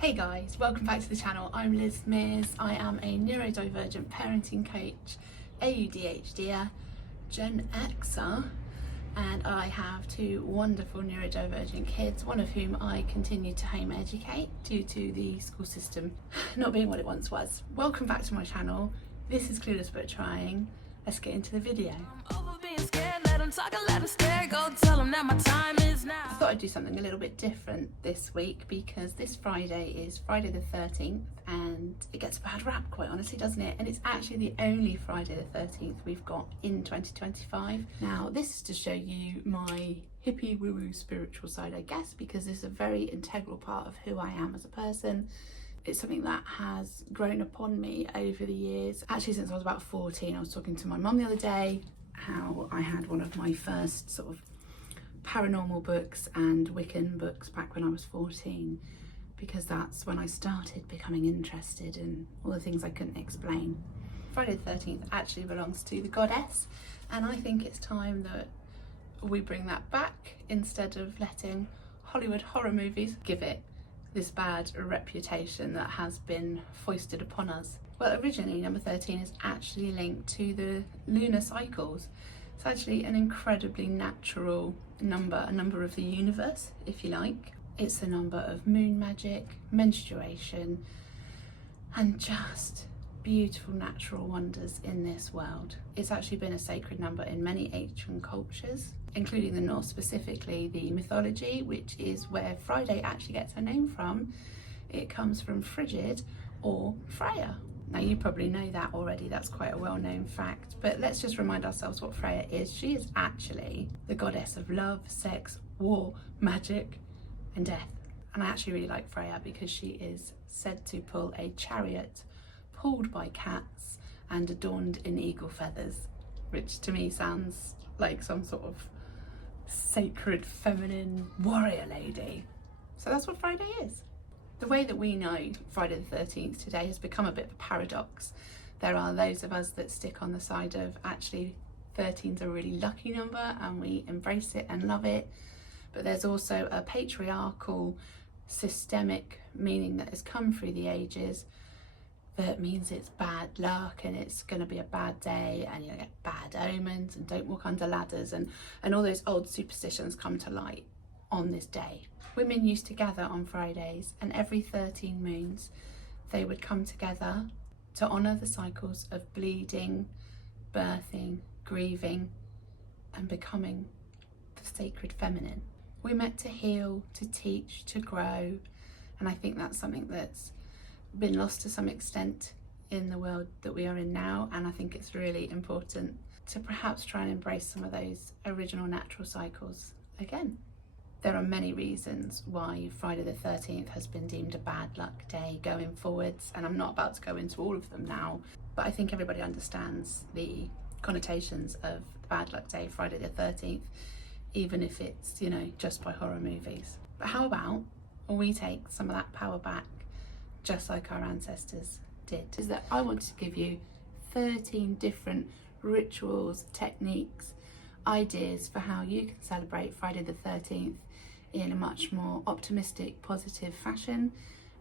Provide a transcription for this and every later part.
Hey guys, welcome back to the channel. I'm Lizz. I am a neurodivergent parenting coach, AUDHDer, Gen Xer, and I have two wonderful neurodivergent kids, one of whom I continue to home educate due to the school system not being what it once was. Welcome back to my channel. This is Clueless but Trying. Let's get into the video. I thought I'd do something a little bit different this week because this Friday is Friday the 13th and it gets a bad rap, quite honestly, doesn't it? And it's actually the only Friday the 13th we've got in 2025. Now this is to show you my hippie woo-woo spiritual side, I guess, because this is a very integral part of who I am as a person. It's something that has grown upon me over the years. Actually, since I was about 14, I was talking to my mum the other day how I had one of my first sort of paranormal books and Wiccan books back when I was 14, because that's when I started becoming interested in all the things I couldn't explain. Friday the 13th actually belongs to the goddess, and I think it's time that we bring that back instead of letting Hollywood horror movies give it this bad reputation that has been foisted upon us. Well, originally number 13 is actually linked to the lunar cycles. It's actually an incredibly natural number, a number of the universe, if you like. It's the number of moon magic, menstruation, and just beautiful natural wonders in this world. It's actually been a sacred number in many ancient cultures, including the Norse, specifically the mythology, which is where Friday actually gets her name from. It comes from Frigid or Freya. Now you probably know that already, that's quite a well-known fact, but let's just remind ourselves what Freya is. She is actually the goddess of love, sex, war, magic, and death. And I actually really like Freya because she is said to pull a chariot pulled by cats and adorned in eagle feathers, which to me sounds like some sort of sacred feminine warrior lady. So that's what Friday is. The way that we know Friday the 13th today has become a bit of a paradox. There are those of us that stick on the side of actually 13's a really lucky number and we embrace it and love it. But there's also a patriarchal systemic meaning that has come through the ages that means it's bad luck and it's going to be a bad day and you're going to get bad omens and don't walk under ladders and all those old superstitions come to light on this day. Women used to gather on Fridays, and every 13 moons they would come together to honour the cycles of bleeding, birthing, grieving and becoming the sacred feminine. We met to heal, to teach, to grow, and I think that's something that's been lost to some extent in the world that we are in now, and I think it's really important to perhaps try and embrace some of those original natural cycles again. There are many reasons why Friday the 13th has been deemed a bad luck day going forwards, and I'm not about to go into all of them now, but I think everybody understands the connotations of the bad luck day, Friday the 13th, even if it's, you know, just by horror movies. But how about we take some of that power back, just like our ancestors did? Is that I want to give you 13 different rituals, techniques, ideas for how you can celebrate Friday the 13th in a much more optimistic, positive fashion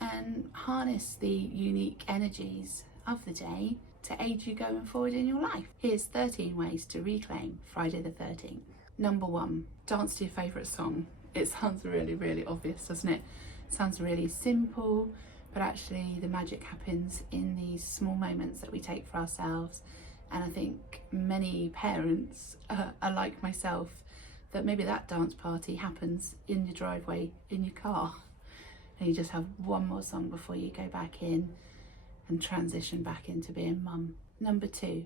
and harness the unique energies of the day to aid you going forward in your life. Here's 13 ways to reclaim Friday the 13th. Number 1, dance to your favourite song. It sounds really, really obvious, doesn't it? It sounds really simple, but actually the magic happens in these small moments that we take for ourselves. And I think many parents are like myself, that maybe that dance party happens in your driveway, in your car, and you just have one more song before you go back in and transition back into being mum. Number 2,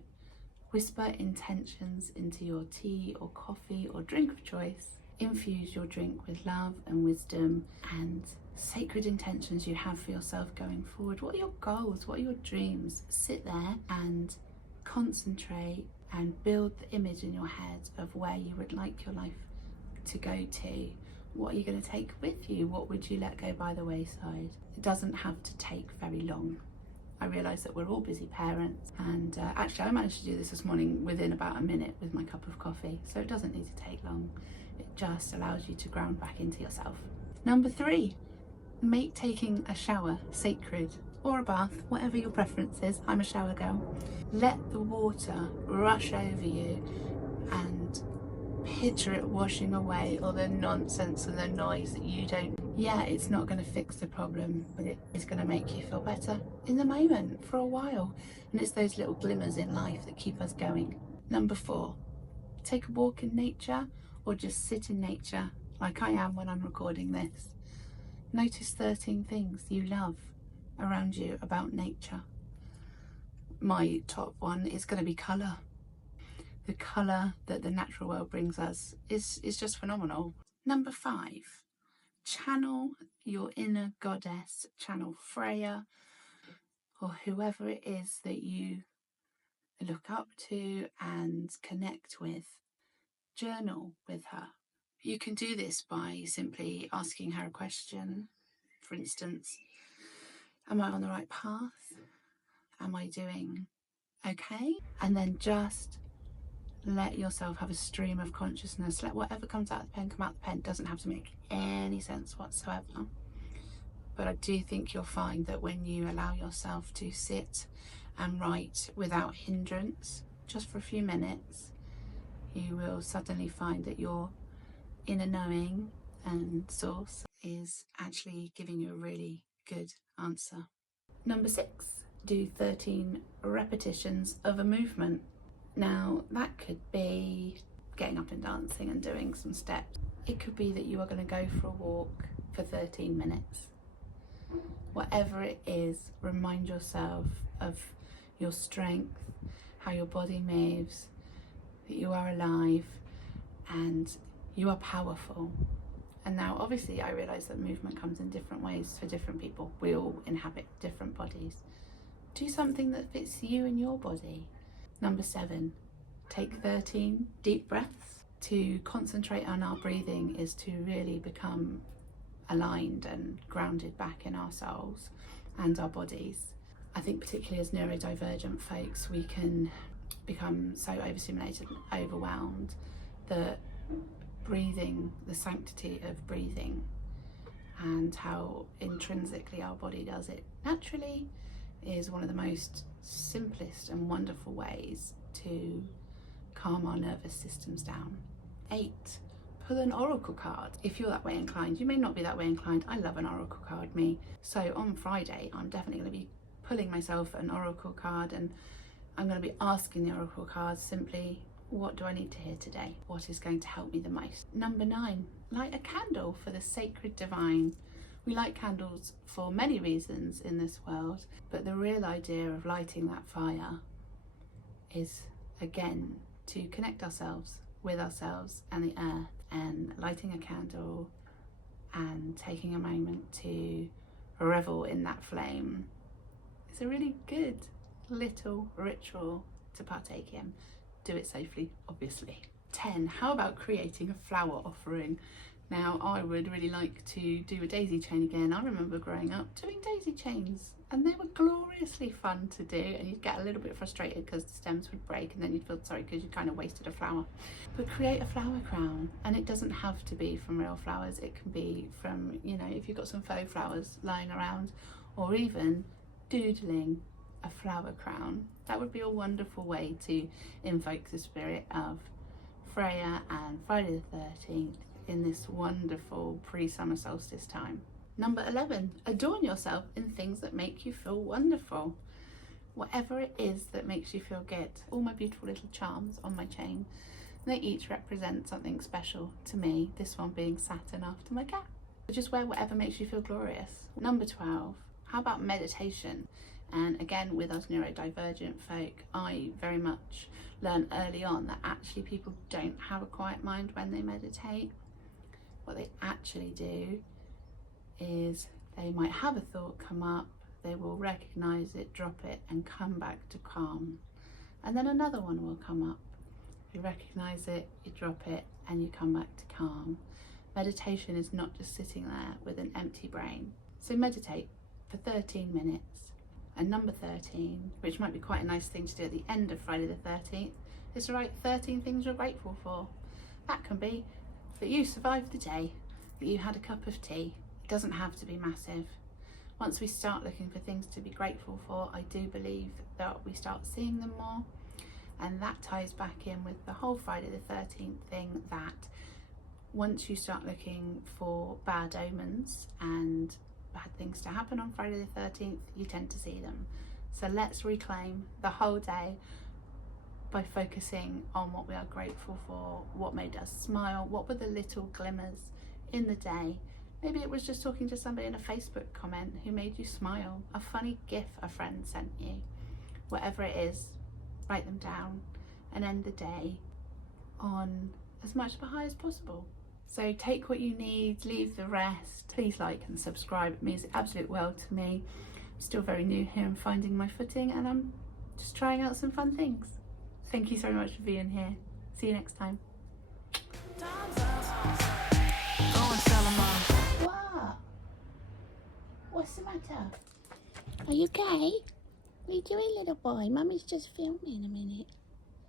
whisper intentions into your tea or coffee or drink of choice. Infuse your drink with love and wisdom and sacred intentions you have for yourself going forward. What are your goals? What are your dreams? Sit there and concentrate and build the image in your head of where you would like your life to go to. What are you going to take with you? What would you let go by the wayside? It doesn't have to take very long. I realise that we're all busy parents, and actually I managed to do this morning within about a minute with my cup of coffee, so it doesn't need to take long. It just allows you to ground back into yourself. Number 3, Make taking a shower sacred, or a bath, whatever your preference is. I'm a shower girl. Let the water rush over you and picture it washing away all the nonsense and the noise that you don't. Yeah, it's not going to fix the problem, but it is going to make you feel better in the moment for a while. And it's those little glimmers in life that keep us going. Number 4, take a walk in nature, or just sit in nature like I am when I'm recording this. Notice 13 things you love around you about nature. My top one is going to be colour. The colour that the natural world brings us is just phenomenal. Number 5, channel your inner goddess, channel Freya, or whoever it is that you look up to and connect with. Journal with her. You can do this by simply asking her a question. For instance, am I on the right path? Am I doing okay? And then just let yourself have a stream of consciousness. Let whatever comes out of the pen come out the pen. It doesn't have to make any sense whatsoever. But I do think you'll find that when you allow yourself to sit and write without hindrance, just for a few minutes, you will suddenly find that your inner knowing and source is actually giving you a really good answer. Number 6, do 13 repetitions of a movement. Now that could be getting up and dancing and doing some steps. It could be that you are going to go for a walk for 13 minutes. Whatever it is, remind yourself of your strength, how your body moves, that you are alive and you are powerful. And now obviously I realise that movement comes in different ways for different people. We all inhabit different bodies. Do something that fits you and your body. Number 7, take 13 deep breaths. To concentrate on our breathing is to really become aligned and grounded back in our souls and our bodies. I think particularly as neurodivergent folks, we can become so overstimulated and overwhelmed that breathing, the sanctity of breathing and how intrinsically our body does it naturally, is one of the most simplest and wonderful ways to calm our nervous systems down. 8, pull an oracle card if you're that way inclined. You may not be that way inclined. I love an oracle card, me. So on Friday I'm definitely going to be pulling myself an oracle card, and I'm going to be asking the oracle cards simply, what do I need to hear today? What is going to help me the most? Number 9, light a candle for the sacred divine. We light candles for many reasons in this world, but the real idea of lighting that fire is, again, to connect ourselves with ourselves and the earth, and lighting a candle and taking a moment to revel in that flame is a really good little ritual to partake in. Do it safely, obviously. 10, how about creating a flower offering? Now, I would really like to do a daisy chain again. I remember growing up doing daisy chains, and they were gloriously fun to do, and you'd get a little bit frustrated because the stems would break, and then you'd feel sorry because you kind of wasted a flower. But create a flower crown, and it doesn't have to be from real flowers. It can be from, you know, if you've got some faux flowers lying around, or even doodling a flower crown. That would be a wonderful way to invoke the spirit of Freya and Friday the 13th in this wonderful pre-summer solstice time. Number 11, adorn yourself in things that make you feel wonderful. Whatever it is that makes you feel good. All my beautiful little charms on my chain, they each represent something special to me, this one being Saturn after my cat. So just wear whatever makes you feel glorious. Number 12, how about meditation? And again, with us neurodivergent folk, I very much learned early on that actually people don't have a quiet mind when they meditate. What they actually do is they might have a thought come up, they will recognise it, drop it, and come back to calm. And then another one will come up. You recognise it, you drop it, and you come back to calm. Meditation is not just sitting there with an empty brain. So meditate for 13 minutes. And number 13, which might be quite a nice thing to do at the end of Friday the 13th, is to write 13 things you're grateful for. That can be that you survived the day, that you had a cup of tea. It doesn't have to be massive. Once we start looking for things to be grateful for, I do believe that we start seeing them more. And that ties back in with the whole Friday the 13th thing, that once you start looking for bad omens and bad things to happen on Friday the 13th, you tend to see them. So let's reclaim the whole day by focusing on what we are grateful for, what made us smile, what were the little glimmers in the day. Maybe it was just talking to somebody in a Facebook comment who made you smile, a funny gif a friend sent you. Whatever it is, write them down and end the day on as much of a high as possible. So take what you need, leave the rest. Please like and subscribe, it means the absolute world to me. I'm still very new here and finding my footing, and I'm just trying out some fun things. Thank you so much for being here. See you next time. What? What's the matter? Are you okay? What are you doing, little boy? Mummy's just filming a minute.